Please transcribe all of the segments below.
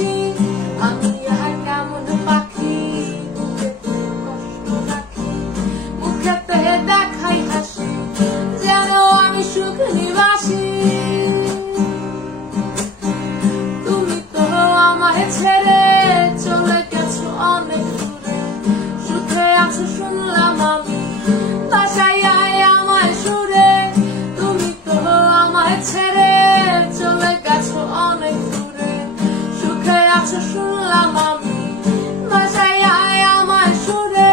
আছি আমি আর কেমন পাখি? কষ্ট রাখি মুখে পেয়ে দেখাই হাসি, যেন আমি সুখ নিবাসী তুমি তো আমার ছেলে শুনলাম আমি বাসায় আয় আমার সুরে।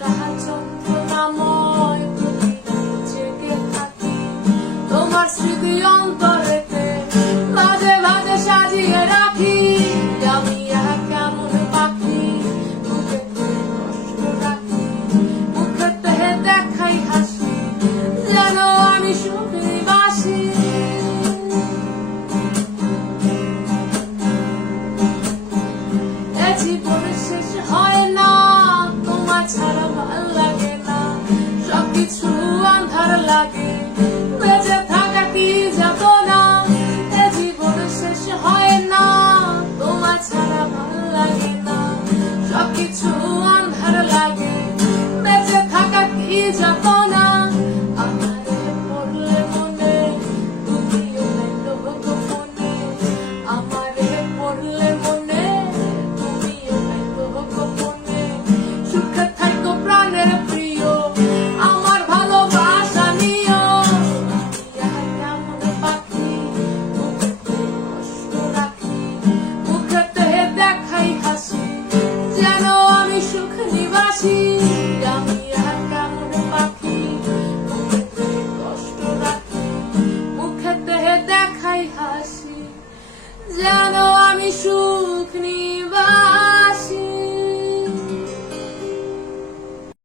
তাহার যন্ত্রণাময় প্রতিদিন জেগে থাকি। তোমার স্মৃতি অন্তর ভালো লাগে না। সবকিছু আন্ধার লাগে। বেঁচে থাকা কি যাত না। এ জীবন শেষ হয় না। তোমার ছাড়া ভালো লাগে না। সবকিছু আন্ধার লাগে। যেন আমি সুখ নিয়ে